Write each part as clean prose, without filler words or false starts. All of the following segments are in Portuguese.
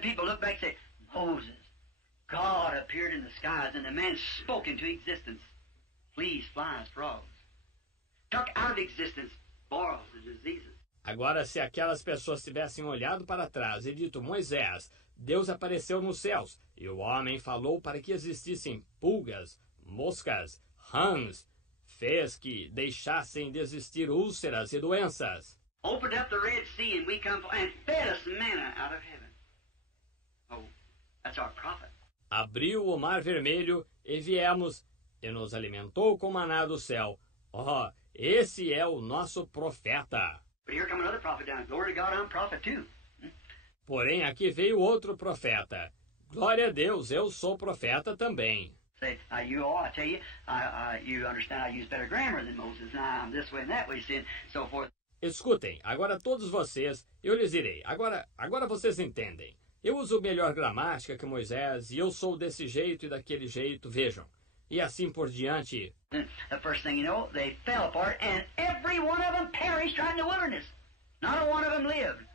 the people look back and say, Moses, God appeared in the skies and the man spoke into existence. Fleas, flies, frogs. Took out of existence boils and diseases. Agora, se aquelas pessoas tivessem olhado para trás e dito, Moisés, Deus apareceu nos céus, e o homem falou para que existissem pulgas, moscas, rãs, fez que deixassem de existir úlceras e doenças. Opened up the Red Sea and we come and fed us manna out of heaven. Oh, that's our prophet. Abriu o mar vermelho e viemos, e nos alimentou com maná do céu. Oh, esse é o nosso profeta. But here come another prophet down. Glory to God, I'm a prophet too. Porém, aqui veio outro profeta. Glória a Deus, eu sou profeta também. Say, you all, I tell you, you understand I use better grammar than Moses. Now I'm this way and that way, and so forth. Escutem, agora todos vocês, eu lhes direi. Agora vocês entendem. Eu uso melhor gramática que Moisés, e eu sou desse jeito e daquele jeito, vejam. E assim por diante. The first thing you know, they fell apart, and every one of them perished right in the wilderness. Not a one of them lived.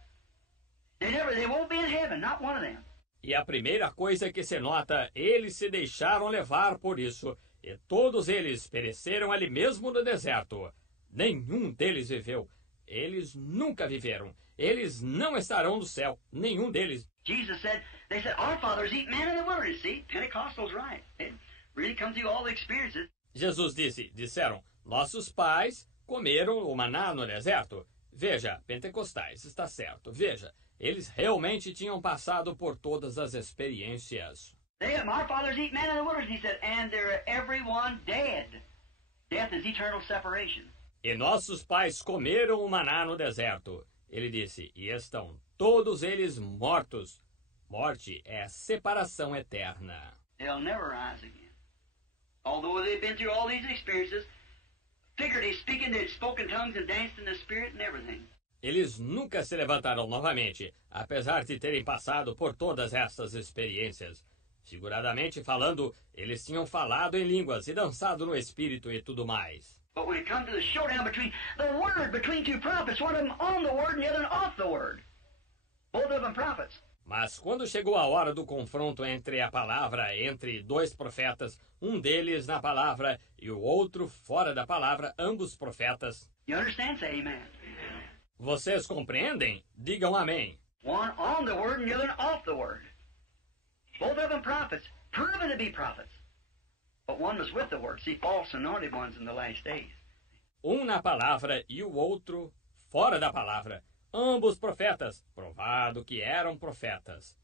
They won't be in heaven, not one of them. E a primeira coisa que se nota, eles se deixaram levar por isso, e todos eles pereceram ali mesmo no deserto. Nenhum deles viveu. Eles nunca viveram. Eles não estarão no céu. Nenhum deles. Jesus said, they said, our fathers eat manna in the wilderness. See, Pentecostal's right. It really comes through all the experiences. Jesus disseram, nossos pais comeram o maná no deserto. Veja, pentecostais, está certo. Veja, eles realmente tinham passado por todas as experiências. Our fathers eat manna in the wilderness, he said, and they're everyone dead. Death is eternal separation. E nossos pais comeram o maná no deserto. Ele disse, e estão todos eles mortos. Morte é separação eterna. They'll never rise again. Although they've been through all these experiences, figuratively speaking, they've spoken tongues and danced in the spirit and everything. Eles nunca se levantarão novamente, apesar de terem passado por todas essas experiências. Figuradamente falando, eles tinham falado em línguas e dançado no espírito e tudo mais. But when it comes to the showdown between two prophets, one of them on the word and the other off the word. Both of them prophets. Mas quando chegou a hora do confronto entre a palavra, entre dois profetas, um deles na palavra e o outro fora da palavra, ambos profetas. You understand? Say amen. Vocês compreendem? Digam amém. One on the word and the other off the word. Both of them prophets, proven to be prophets. But one was with the word. See, false anointed ones in the last days. Um na palavra e o outro fora da palavra. Ambos profetas, provado que eram profetas.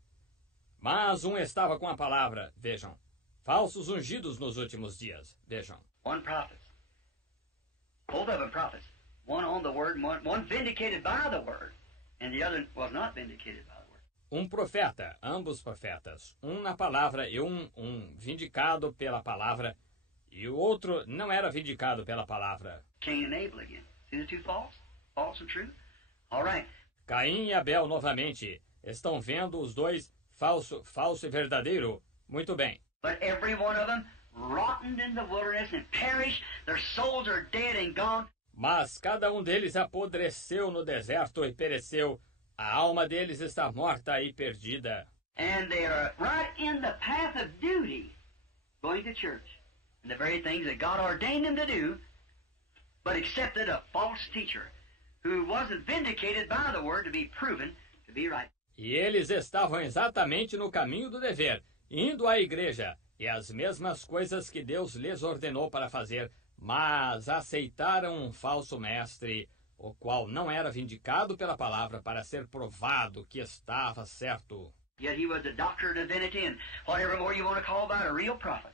Mas um estava com a palavra, vejam. Falsos ungidos nos últimos dias, vejam. One prophet. Both of them prophets. One on the word, one vindicated by the word, and the other was not vindicated by the word. Um profeta, ambos profetas. Um na palavra e um vindicado pela palavra, e o outro não era vindicado pela palavra. Cain and Abel again. See the two false? False and true? All right. Caim e Abel novamente. Estão vendo os dois falso e verdadeiro? Muito bem. But every one of them rotted in the wilderness and perished. Their souls are dead and gone. Mas cada um deles apodreceu no deserto e pereceu. A alma deles está morta e perdida. And they are right in the path of duty, going to church. And the very things that God ordained them to do, but accepted a false teacher who wasn't vindicated by the word to be proven to be right. E eles estavam exatamente no caminho do dever, indo à igreja, e as mesmas coisas que Deus lhes ordenou para fazer, mas aceitaram um falso mestre, o qual não era vindicado pela palavra para ser provado que estava certo. Yet he was a doctor of divinity and whatever more you want to call about a real prophet,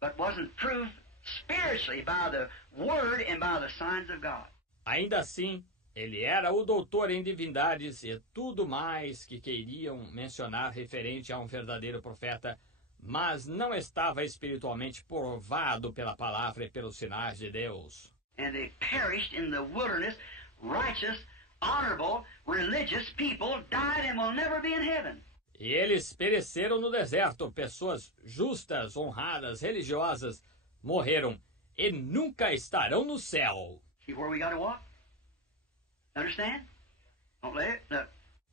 but wasn't proved spiritually by the word and by the signs of God. Ainda assim, ele era o doutor em divindades e tudo mais que queriam mencionar referente a um verdadeiro profeta, mas não estava espiritualmente provado pela palavra e pelos sinais de Deus. And they perished in the wilderness, righteous, honorable, religious people died and will never be in heaven. E eles pereceram no deserto, pessoas justas, honradas, religiosas, morreram e nunca estarão no céu. See where we got to walk? Understand? Don't let it. Look.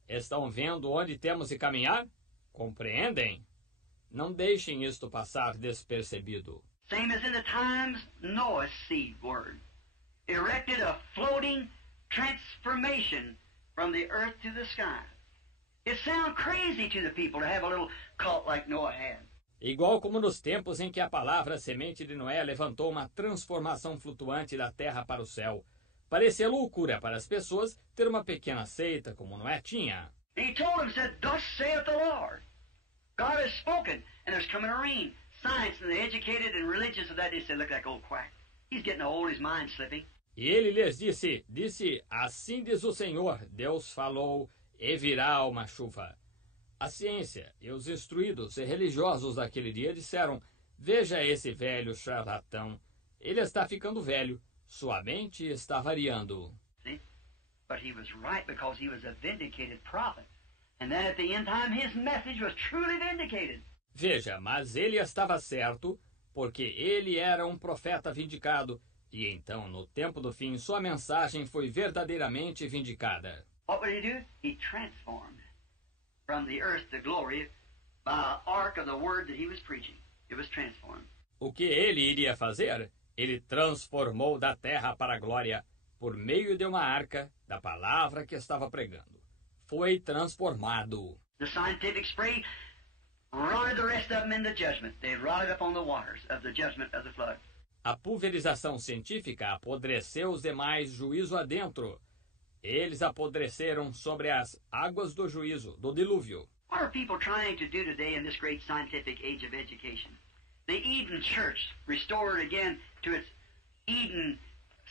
Estão vendo onde temos de caminhar? Compreendem? Não deixem isto passar despercebido. Same as in the times Noah's seed word. Erected a floating transformation from the earth to the sky. It sounds crazy to the people to have a little cult like Noah had. Igual como nos tempos em que a palavra semente de Noé levantou uma transformação flutuante da terra para o céu. Parecia loucura para as pessoas ter uma pequena seita como Noé tinha. And he told them, said, "Thus saith the Lord. God has spoken, and there's coming a rain." Science and the educated and religious of that day said, "Look like old quack. He's getting old, his mind's slipping." E ele lhes disse, assim diz o Senhor, Deus falou, e virá uma chuva. A ciência e os instruídos e religiosos daquele dia disseram, veja esse velho charlatão, ele está ficando velho, sua mente está variando. See? But he was right because he was a vindicated prophet. And then at the end time his message was truly vindicated. Veja, mas ele estava certo, porque ele era um profeta vindicado, e então, no tempo do fim, sua mensagem foi verdadeiramente vindicada. What would he do? He transformed from the earth to glory by an ark of the word that he was preaching. It was transformed. O que ele iria fazer? Ele transformou da terra para a glória, por meio de uma arca da palavra que estava pregando. Foi transformado. The scientific spray rotted the rest of them into judgment. They rotted upon the waters of the judgment of the flood. A pulverização científica apodreceu os demais juízo adentro. Eles apodreceram sobre as águas do juízo, do dilúvio. What are people trying to do today in this great scientific age of education? The Eden Church restored again to its Eden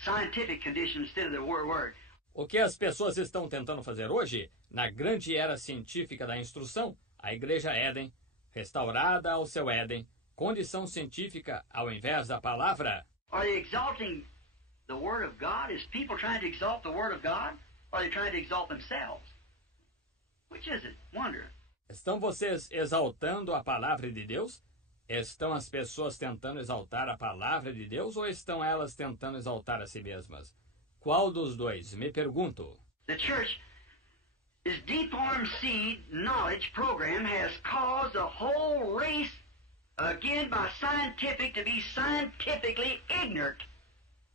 scientific condition instead of the word. O que as pessoas estão tentando fazer hoje, na grande era científica da instrução, a Igreja Éden, restaurada ao seu Éden, condição científica ao invés da palavra? Are they exalting the Word of God? Is people trying to exalt the Word of God? Or are they trying to exalt themselves? Which is it? Wonder. Estão vocês exaltando a palavra de Deus? Estão as pessoas tentando exaltar a palavra de Deus ou estão elas tentando exaltar a si mesmas? Qual dos dois? Me pergunto. The church, this deformed seed knowledge program has caused the whole race, again by scientific, to be scientifically ignorant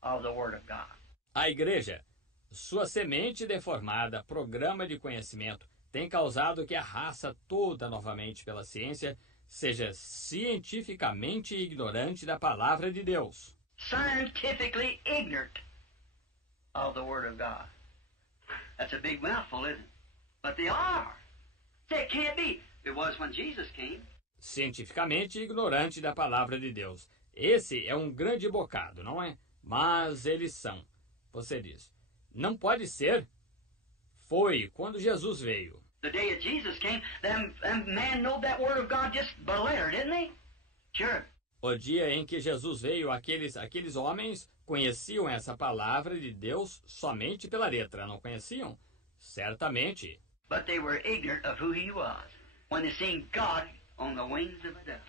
of the Word of God. A igreja, sua semente deformada, programa de conhecimento, tem causado que a raça toda, novamente pela ciência, seja cientificamente ignorante da palavra de Deus. Scientifically ignorant of the Word of God. That's a big mouthful, isn't it? But they are. It can't be. It was when Jesus came. Cientificamente ignorante da palavra de Deus. Esse é um grande bocado, não é? Mas eles são. Você diz, não pode ser. Foi quando Jesus veio. The day that Jesus came, them men know that Word of God just by letter, didn't they? Sure. O dia em que Jesus veio, aqueles homens conheciam essa palavra de Deus somente pela letra, não conheciam? Certamente. But they were ignorant of who he was when they seen God on the wings of a dove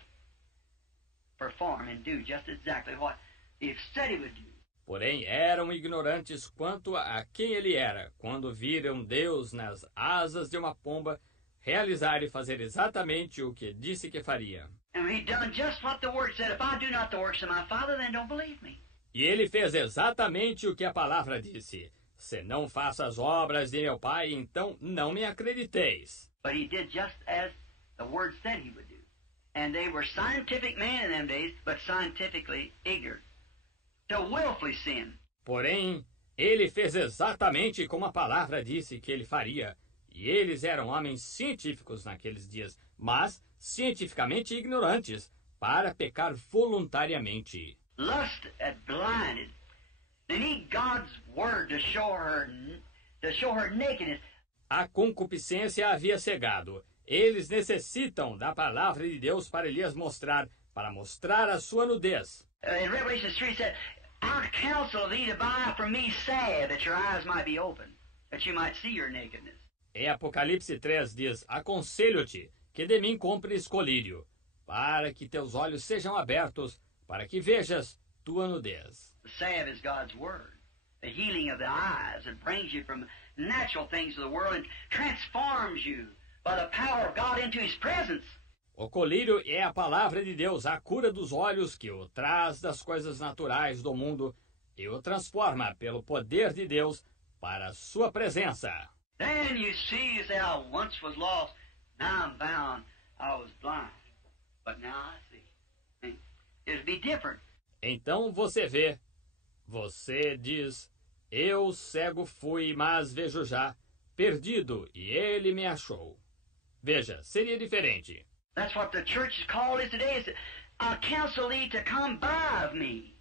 perform and do just exactly what he said he would do. Porém, eram ignorantes quanto a quem ele era, quando viram Deus nas asas de uma pomba realizar e fazer exatamente o que disse que faria. And he done just what the Word said. If I do not the works of my Father, then don't believe me. E ele fez exatamente o que a palavra disse. Se não faço as obras de meu Pai, então não me acrediteis. But he did just as the Word said he would do. And they were scientific men in them days, but scientifically ignorant. To willfully sin. Porém, ele fez exatamente como a palavra disse que ele faria. E eles eram homens científicos naqueles dias, mas cientificamente ignorantes, para pecar voluntariamente. Lust had blinded. They need God's word to show her nakedness. A concupiscência havia cegado. Eles necessitam da palavra de Deus para lhes mostrar, para mostrar a sua nudez. In Revelation 3 said, I counsel thee to buy from me salve, that your eyes might be open, that you might see your nakedness. Em Apocalipse 3 diz, aconselho-te que de mim compres colírio, para que teus olhos sejam abertos, para que vejas tua nudez. The salve is God's word. The healing of the eyes. It brings you from natural things of the world and transforms you by the power of God into His presence. O colírio é a palavra de Deus, a cura dos olhos que o traz das coisas naturais do mundo e o transforma pelo poder de Deus para a sua presença. Then you see, you say, I once was lost, now I'm found, I was blind, but now I see. It'll be different. Então você vê, você diz, eu cego fui, mas vejo já, perdido, e ele me achou. Veja, seria diferente. That's what the church is called is today. Is I counsel thee to come buy of me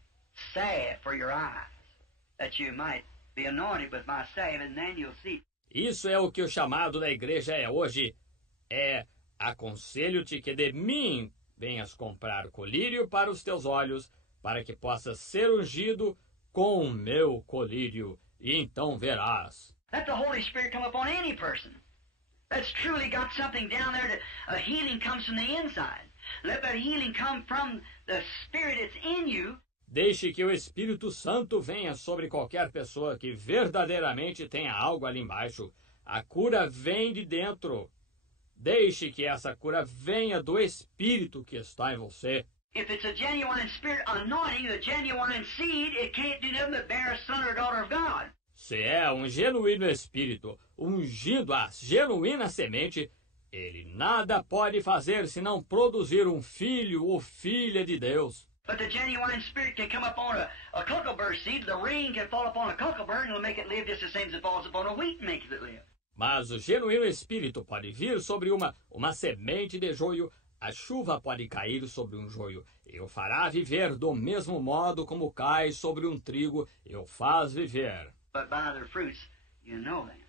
salve for your eyes, that you might be anointed with my salve, and then you'll see. Isso é o que o chamado da igreja é hoje. Aconselho-te que de mim venhas comprar colírio para os teus olhos, para que possas ser ungido com o meu colírio, e então verás. Let the Holy Spirit come upon any person that's truly got something down there that a healing comes from the inside. Let that healing come from the Spirit that's in you. Deixe que o Espírito Santo venha sobre qualquer pessoa que verdadeiramente tenha algo ali embaixo. A cura vem de dentro. Deixe que essa cura venha do Espírito que está em você. If it's a genuine Spirit anointing, the genuine seed, it can't do nothing but bear a son or daughter of God. Se é um genuíno Espírito ungindo a genuína semente, ele nada pode fazer senão produzir um filho ou filha de Deus. But the genuine Spirit can come upon a cockleburr seed. The rain can fall upon a cockleburr and it'll make it live just the same as it falls upon a wheat and makes it live. Mas o genuíno Espírito pode vir sobre uma semente de joio. A chuva pode cair sobre um joio e o fará viver do mesmo modo como cai sobre um trigo e o faz viver. But by their fruits, you know them.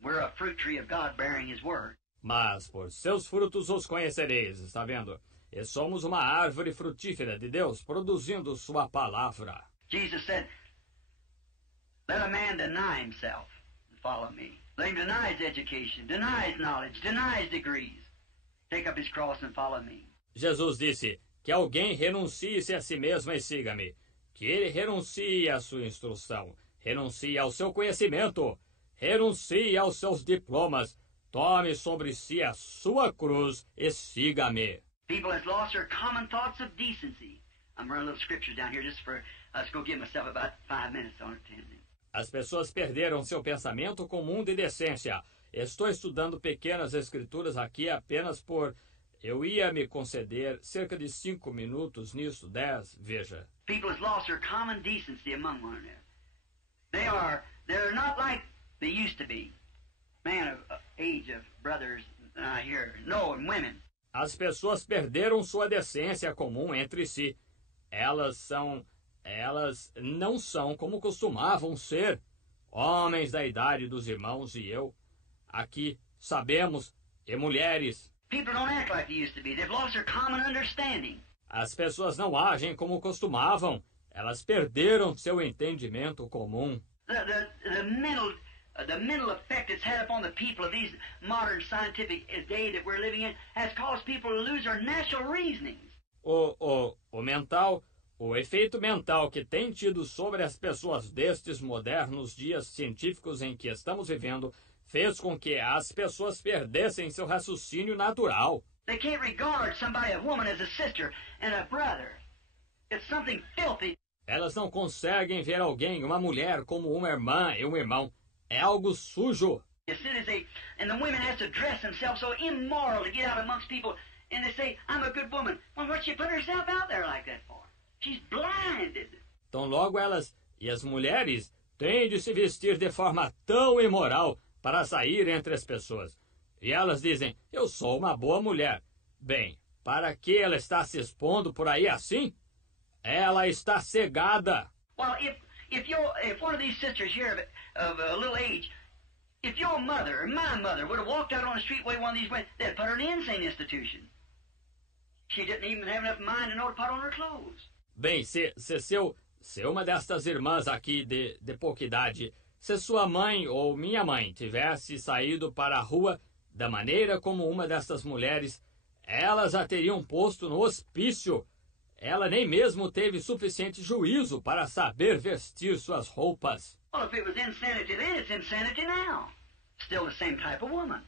We're a fruit tree of God bearing His word. Mas por seus frutos os conhecereis, está vendo? E somos uma árvore frutífera de Deus, produzindo sua palavra. Jesus said, let a man deny himself and follow me. Let him deny his education, deny his knowledge, deny his degrees. Take up his cross and follow me. Jesus disse que alguém renuncie-se a si mesmo e siga-me. Que ele renuncie à sua instrução, renuncie ao seu conhecimento, renuncie aos seus diplomas, tome sobre si a sua cruz e siga-me. People has lost their common thoughts of decency. I'm running a little scripture down here just for, let's go give myself about 5 minutes on it, 10 minutes. As pessoas perderam seu pensamento comum de decência. Estou estudando pequenas escrituras aqui apenas por... Eu ia me conceder cerca de 5 minutos nisso, 10, veja. People has lost their common decency among one another. They're not like they used to be. Man of age of brothers, I hear, no, and women. As pessoas perderam sua decência comum entre si. Elas não são como costumavam ser. Homens da idade dos irmãos e eu, aqui, sabemos, e mulheres. People don't act like they used to be. They've lost their common understanding. As pessoas não agem como costumavam. Elas perderam seu entendimento comum. The mental effect it's had upon the people of these modern scientific day that we're living in has caused people to lose their natural reasonings. O efeito mental que tem tido sobre as pessoas destes modernos dias científicos em que estamos vivendo fez com que as pessoas perdessem seu raciocínio natural. They can't regard somebody, a woman, as a sister and a brother. It's something filthy. Elas não conseguem ver alguém, uma mulher, como uma irmã e um irmão. É algo sujo. And the women has to dress themselves so immoral to get out amongst people. And they say, I'm a good woman. Well, what's she put herself out there like that for? She's blinded. Então logo elas e as mulheres têm de se vestir de forma tão imoral para sair entre as pessoas. E elas dizem, eu sou uma boa mulher. Bem, para que ela está se expondo por aí assim? Ela está cegada. Well, if one of these sisters here of a little age, if your mother or my mother would have walked out on the street way one of these women, they'd put her in an insane institution. She didn't even have enough mind to know to put on her clothes. Bem, se uma destas irmãs aqui de pouca idade, se sua mãe ou minha mãe tivesse saído para a rua da maneira como uma destas mulheres, elas a teriam posto no hospício. ela nem mesmo teve suficiente juízo para saber vestir suas roupas. Well, if it was insanity then, it's insanity now. Still the same type of woman.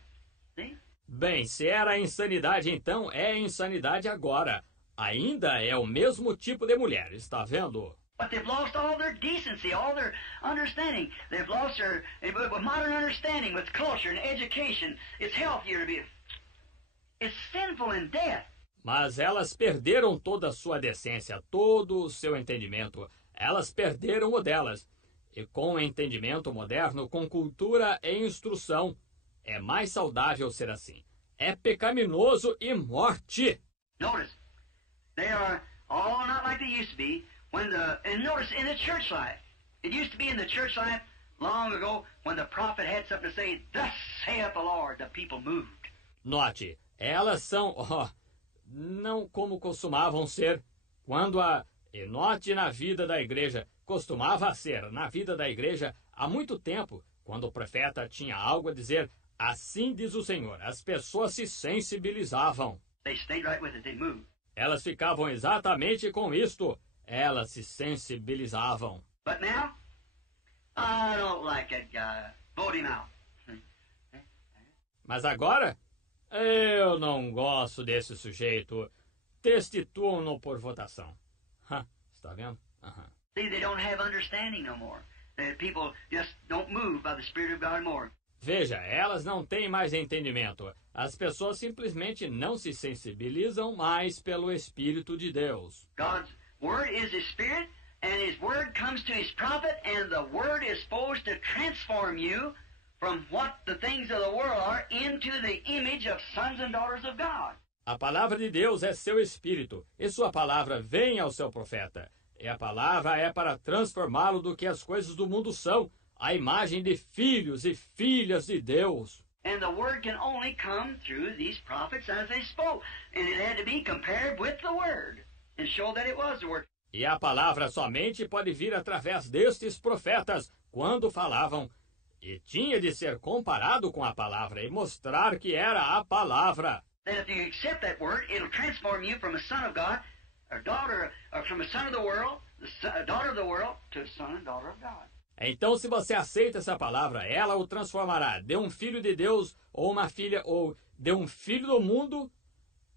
See? Bem, se era insanidade então, é insanidade agora. Ainda é o mesmo tipo de mulher, está vendo? But they've lost all their decency, all their understanding. They've lost their, with modern understanding, with culture and education, it's healthier to be. It's sinful in death. Mas elas perderam toda a sua decência, todo o seu entendimento. Elas perderam o delas. E com o entendimento moderno, com cultura e instrução, é mais saudável ser assim. É pecaminoso e morte. Notice, they are all not like they used to be. And notice in the church life, it used to be in the church life long ago when the prophet had something to say, thus saith the Lord, the people moved. Note, elas são, não como costumavam ser, e note na vida da igreja, costumava ser na vida da igreja há muito tempo, quando o profeta tinha algo a dizer, assim diz o Senhor, as pessoas se sensibilizavam. They stayed right with it, they moved. Elas ficavam exatamente com isto. Elas se sensibilizavam. But now, I don't like that guy. Vote him out. Mas agora, eu não gosto desse sujeito. Destituam-no por votação. Está vendo? See, they don't have understanding no more. The people just don't move by the Spirit of God more. Veja, elas não têm mais entendimento. As pessoas simplesmente não se sensibilizam mais pelo Espírito de Deus. God's Word is His Spirit, and His Word comes to His prophet, and the Word is supposed to transform you from what the things of the world are into the image of sons and daughters of God. A palavra de Deus é seu Espírito, e sua palavra vem ao seu profeta. E a palavra é para transformá-lo do que as coisas do mundo são, a imagem de filhos e filhas de Deus. And the Word can only come through these prophets as they spoke, and it had to be compared with the Word. And show that it was the word. E a palavra somente pode vir através destes profetas, quando falavam, e tinha de ser comparado com a palavra e mostrar que era a palavra. Then if you accept that word, it'll transform you from a son of God, a daughter, or from a son of the world, a daughter of the world, to a son and daughter of God. Então, se você aceita essa palavra, ela o transformará de um filho de Deus, ou uma filha, ou de um filho do mundo,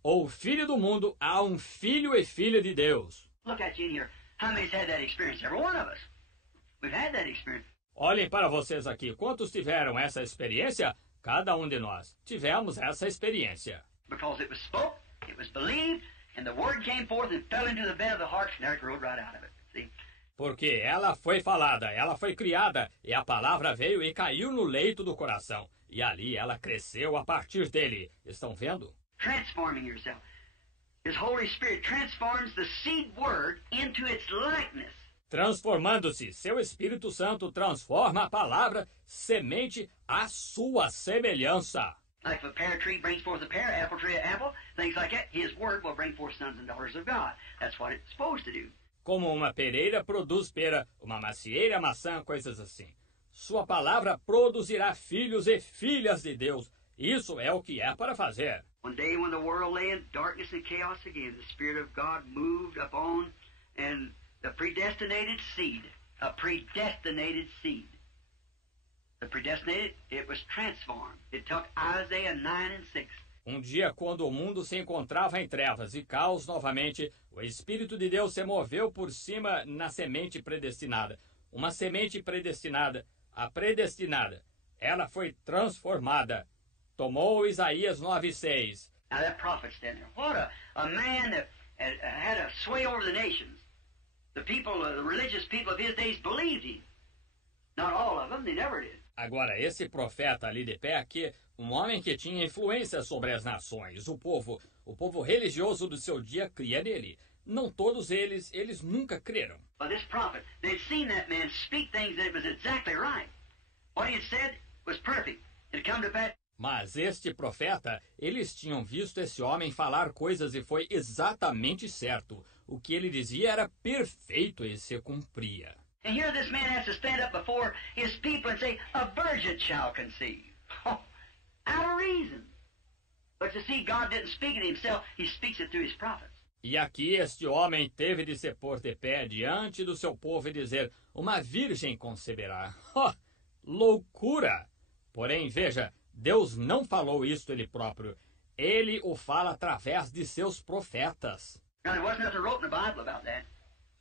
ou filho do mundo a um filho e filha de Deus. Look at you in here. How many's had that experience? Every one of us. We've had that experience. Olhem para vocês aqui. Quantos tiveram essa experiência? Cada um de nós tivemos essa experiência. Because it was spoke, it was believed, and the word came forth and fell into the bed of the heart, and there it growed right out of it. See? Porque ela foi falada, ela foi criada, e a palavra veio e caiu no leito do coração. E ali ela cresceu a partir dele. Estão vendo? Transforming yourself. His Holy Spirit transforms the seed word into its likeness. Transformando-se, seu Espírito Santo transforma a palavra semente à sua semelhança. Like if a pear tree brings forth a pear, apple tree an apple, things like that, His word will bring forth sons and daughters of God. That's what it's supposed to do. Como uma pereira produz pera, uma macieira maçã, coisas assim. Sua palavra produzirá filhos e filhas de Deus. Isso é o que é para fazer. One day when the world lay in darkness and chaos again, the Spirit of God moved upon and the predestinated seed, a predestinated seed. The predestinated, it was transformed. It took Isaiah 9:6. Um dia, quando o mundo se encontrava em trevas e caos novamente, o Espírito de Deus se moveu por cima na semente predestinada. Uma semente predestinada, a predestinada. Ela foi transformada. Tomou Isaías 9:6. Now that prophet standing there, what a man that had a sway over the nations. The people, the religious people of his days believed him. Not all of them, they never did. Agora, esse profeta ali de pé aqui, um homem que tinha influência sobre as nações, o povo religioso do seu dia cria nele. Não todos eles nunca creram. But this prophet, they'd seen that man speak things that was exactly right. What he had said was perfect. It had come to pass. Mas este profeta, eles tinham visto esse homem falar coisas e foi exatamente certo. O que ele dizia era perfeito e se cumpria. And here this man has to stand up before his people and say, a virgin shall conceive. Oh, out of reason. But you see, God didn't speak it himself. He speaks it through his prophets. E aqui este homem teve de se pôr de pé diante do seu povo e dizer, uma virgem conceberá. Oh, loucura! Porém, veja, Deus não falou isto ele próprio. Ele o fala através de seus profetas. Now, there wasn't nothing wrote in the Bible about that.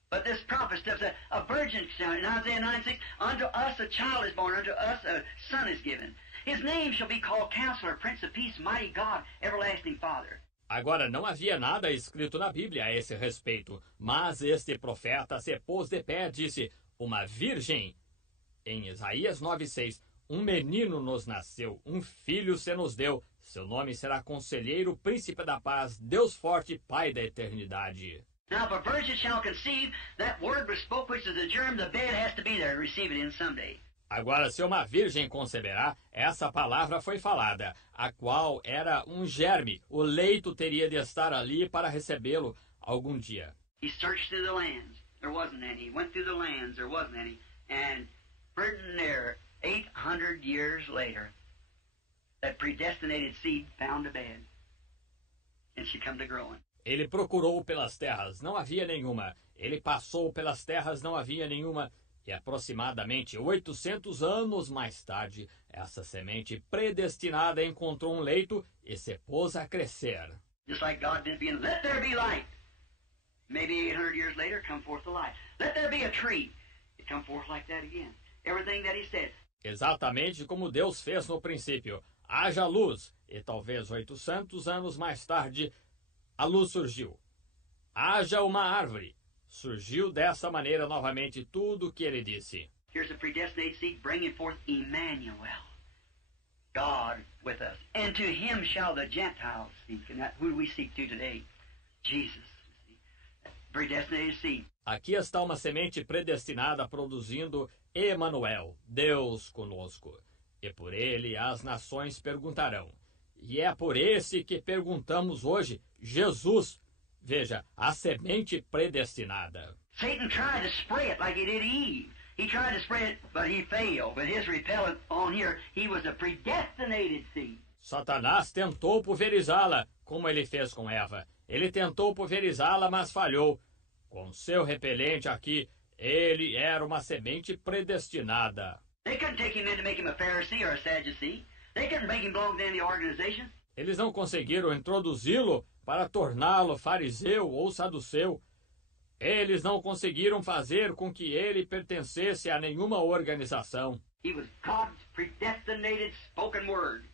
But this prophet says that a virgin shall, in Isaiah 9:6, unto us a child is born, unto us a son is given. His name shall be called Counselor, Prince of Peace, Mighty God, Everlasting Father. Agora, não havia nada escrito na Bíblia a esse respeito, mas este profeta se pôs de pé e disse, uma virgem. Em Isaías 9:6, um menino nos nasceu, um filho se nos deu, seu nome será Conselheiro, Príncipe da Paz, Deus Forte, Pai da Eternidade. Now, if a virgin shall conceive, that word was spoke, which is a germ, the bed has to be there to receive it in someday. Agora, se uma virgem conceberá, essa palavra foi falada, a qual era um germe. O leito teria de estar ali para recebê-lo algum dia. He searched through the lands. There wasn't any. He went through the lands. There wasn't any. And pretty near 800 years later, that predestinated seed found a bed. And she come to growing. Ele procurou pelas terras, não havia nenhuma. Ele passou pelas terras, não havia nenhuma. E aproximadamente 800 anos mais tarde, essa semente predestinada encontrou um leito e se pôs a crescer. Just like God did being, let there be light. Maybe 800 years later, come forth the light. Let there be a tree. It come forth like that again. Everything that he said. Exatamente como Deus fez no princípio. Haja luz. E talvez 800 anos mais tarde, a luz surgiu. Haja uma árvore. Surgiu dessa maneira novamente tudo o que ele disse. Here's the predestinated seed bringing forth Emmanuel, God with us. And to him shall the Gentiles seek. And who do we seek to today? Jesus. Predestinated seed. Aqui está uma semente predestinada produzindo Emanuel, Deus conosco. E por ele as nações perguntarão. E é por esse que perguntamos hoje, Jesus. Veja, a semente predestinada. Satan tried to spray it like he did Eve. He tried to spray it, but he failed. But his repellent on here, he was a predestinated seed. Satanás tentou pulverizá-la, como ele fez com Eva. Ele tentou pulverizá-la, mas falhou. Com seu repelente aqui, ele era uma semente predestinada. They couldn't take him in to make him a Pharisee or a Sadducee. They couldn't make him belong to any organization. Eles não conseguiram introduzi-lo para torná-lo fariseu ou saduceu. Eles não conseguiram fazer com que ele pertencesse a nenhuma organização. He was God's predestinated spoken word.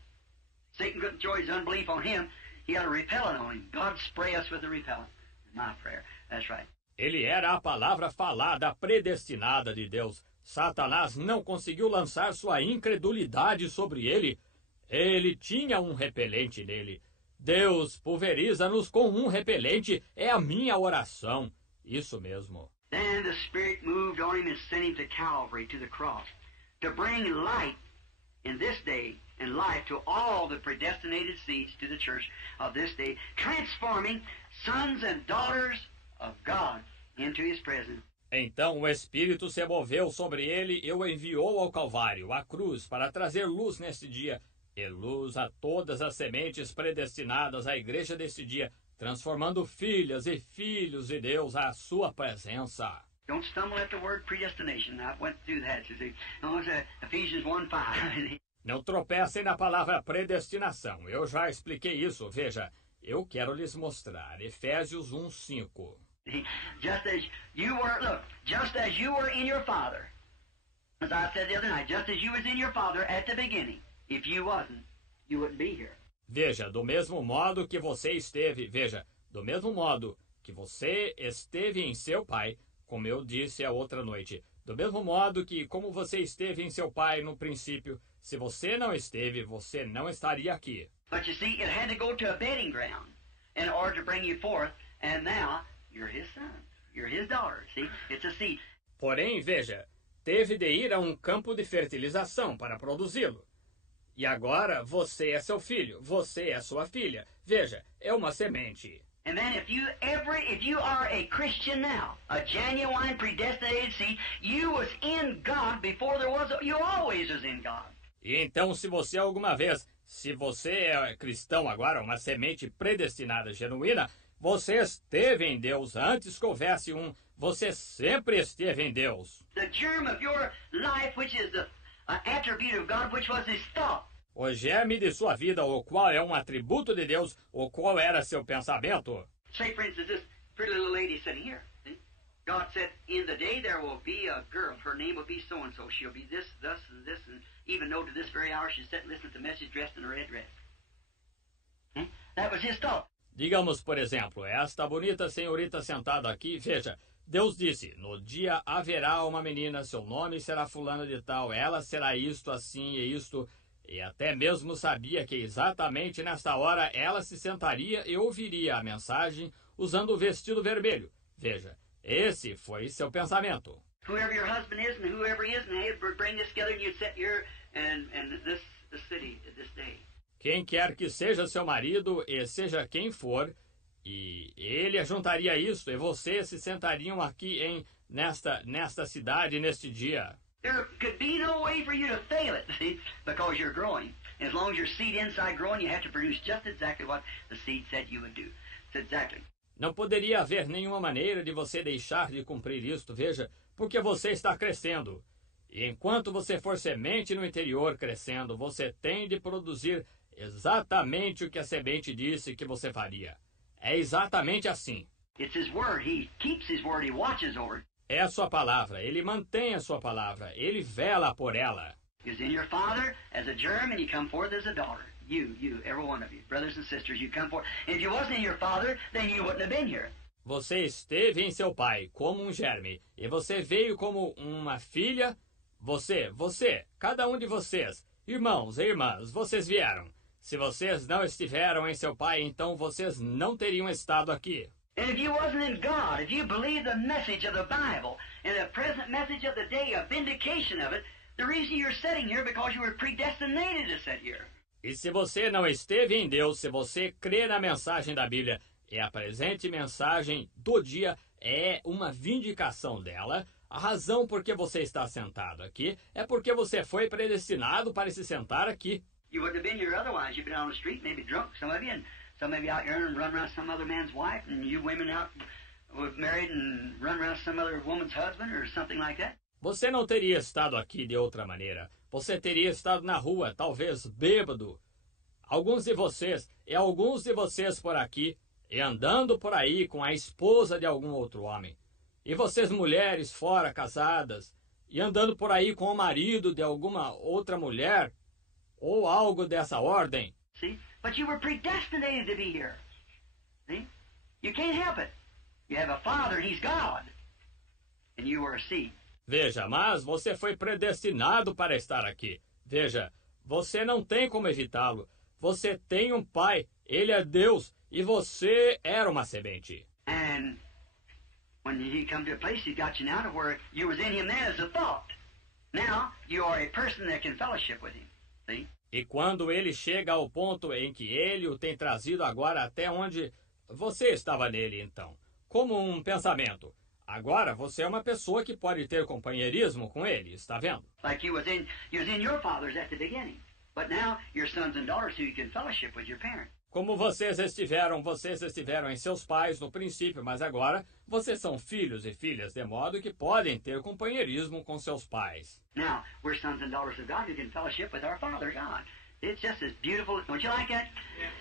Satan couldn't throw his unbelief on him. He had a repellent on him. God spray us with a repellent. My prayer. That's right. Ele era a palavra falada, predestinada de Deus. Satanás não conseguiu lançar sua incredulidade sobre ele. Ele tinha um repelente nele. Deus pulveriza-nos com um repelente, é a minha oração. Isso mesmo. Then the Spirit moved on him and sent him to Calvary, to the cross, to bring light in this day and life to all the predestinated seeds to the church of this day, transforming sons and daughters of God into his presence. Então o Espírito se moveu sobre ele e o enviou ao Calvário, à cruz, para trazer luz neste dia, e luz a todas as sementes predestinadas à igreja deste dia, transformando filhas e filhos de Deus à sua presença. Don't stumble at the word predestination. I went through that, you see. Ephesians 1:5. Não tropecem na palavra predestinação. Eu já expliquei isso. Veja, eu quero lhes mostrar. Efésios 1:5. Just as you were, look, just as you were in your Father, as I said the other night, just as you was in your Father at the beginning. If you wasn't, you wouldn't be here. Veja, do mesmo modo que você esteve, veja, do mesmo modo que você esteve em seu Pai, como eu disse a outra noite, do mesmo modo que como você esteve em seu Pai no princípio, se você não esteve, você não estaria aqui. But you see, it had to go to a bedding ground in order to bring you forth, and now you're his son, you're his daughter, see? It's a seed. Porém, veja, teve de ir a um campo de fertilização para produzi-lo. E agora você é seu filho, você é sua filha. Veja, é uma semente. And then if you are a Christian now, a genuine predestinated seed, you was in God before there was, you always was in God. E então, se você é cristão agora, uma semente predestinada genuína, Você esteve em Deus antes que houvesse um. Você sempre esteve em Deus. The germ of your life, which is the attribute of God, which was his thought. O germe de sua vida, o qual é um atributo de Deus, o qual era seu pensamento. Say, for instance, this pretty little lady sitting here. See? God said, in the day there will be a girl. Her name will be so-and-so. She'll be this, thus, and this, and even though to this very hour she's sitting listening to the message dressed in a red dress. That was his thought. Digamos, por exemplo, esta bonita senhorita sentada aqui, veja, Deus disse, no dia haverá uma menina, seu nome será fulana de tal, ela será isto, assim e isto, e até mesmo sabia que exatamente nesta hora ela se sentaria e ouviria a mensagem usando o vestido vermelho. Veja, esse foi seu pensamento. Whoever your husband is and whoever he is, and he'd bring this together and you'd sit here and this city at this day. Quem quer que seja seu marido e seja quem for, e ele ajuntaria isso, e vocês se sentariam aqui nesta cidade, neste dia. There could be no way for you to fail it, see, because you're growing. As long as your seed inside growing, you have to produce just exactly what the seed said you would do. It's exactly. Não poderia haver nenhuma maneira de você deixar de cumprir isto, veja, porque você está crescendo. E enquanto você for semente no interior crescendo, você tem de produzir exatamente o que a semente disse que você faria. É exatamente assim. It's his word. He keeps his word. He watches over it. É a sua palavra. Ele mantém a sua palavra. Ele vela por ela. He's in your father as a germ, and you come forth as a daughter. You, every one of you, brothers and sisters, you come forth. And if you wasn't in your father, then you wouldn't have been here. Você esteve em seu pai como um germe, e você veio como uma filha. Você, cada um de vocês, irmãos e irmãs, vocês vieram. Se vocês não estiveram em seu pai, então vocês não teriam estado aqui. And if you wasn't in God, if you believed the message of the Bible and the present message of the day, a vindication of it, the reason you're sitting here because you were predestinated to sit here. E se você não esteve em Deus, se você crê na mensagem da Bíblia, e a presente mensagem do dia é uma vindicação dela, a razão por que você está sentado aqui é porque você foi predestinado para se sentar aqui. You wouldn't have been here otherwise. You've been out on the street, maybe drunk, some of you, and some of you out here and run around some other man's wife, and you women out were married and run around some other woman's husband or something like that. Você não teria estado aqui de outra maneira. Você teria estado na rua, talvez bêbado. Alguns de vocês por aqui, e andando por aí com a esposa de algum outro homem. E vocês mulheres fora casadas, e andando por aí com o marido de alguma outra mulher, ou algo dessa ordem. See? But you were predestinated to be here. See? You can't help it. You have a father, and he's God. And you were a seed. Veja, mas você foi predestinado para estar aqui. Veja, você não tem como evitá-lo. Você tem um pai, ele é Deus, e você era uma semente. And when he come to a place, he got you now to where you was in him then as a thought. Now, you are a person that can fellowship with him. See? E quando ele chega ao ponto em que ele o tem trazido agora até onde você estava nele, então, como um pensamento. Agora você é uma pessoa que pode ter companheirismo com ele, está vendo? Like you was in your fathers at the beginning. But now you're sons and daughters who you can fellowship with your parents. Como vocês estiveram em seus pais no princípio, mas agora vocês são filhos e filhas, de modo que podem ter companheirismo com seus pais. Now, we're sons and daughters of God who can fellowship with our Father God. It's just as beautiful. Don't you like that? Yeah.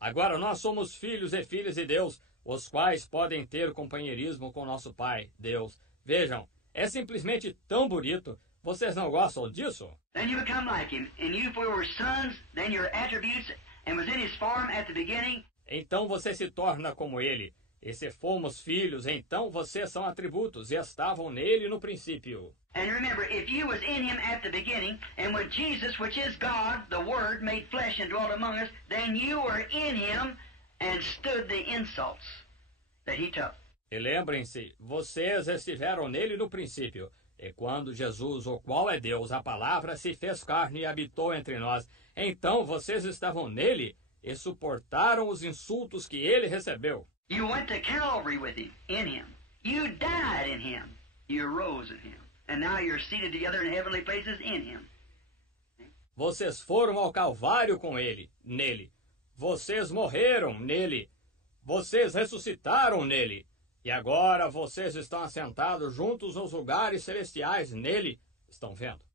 Agora nós somos filhos e filhas de Deus, os quais podem ter companheirismo com nosso Pai, Deus. Vejam, é simplesmente tão bonito. Vocês não gostam disso? Then you become like him. And you, if we were sons, then your attributes and was in his form at the beginning. Então você se torna como ele. E se fomos filhos, então vocês são atributos e estavam nele no princípio. And remember, if you was in him at the beginning, and when Jesus, which is God, the Word, made flesh and dwelt among us, then you were in him and stood the insults that he took. E lembrem-se, vocês estiveram nele no princípio. E quando Jesus, o qual é Deus, a palavra, se fez carne e habitou entre nós, então vocês estavam nele e suportaram os insultos que ele recebeu. You went to Calvary with him, in him. You died in him. You rose in him. And now you're seated together in heavenly places in him. Vocês foram ao Calvário com ele, nele. Vocês morreram nele. Vocês ressuscitaram nele. E agora vocês estão assentados juntos nos lugares celestiais nele. Estão vendo?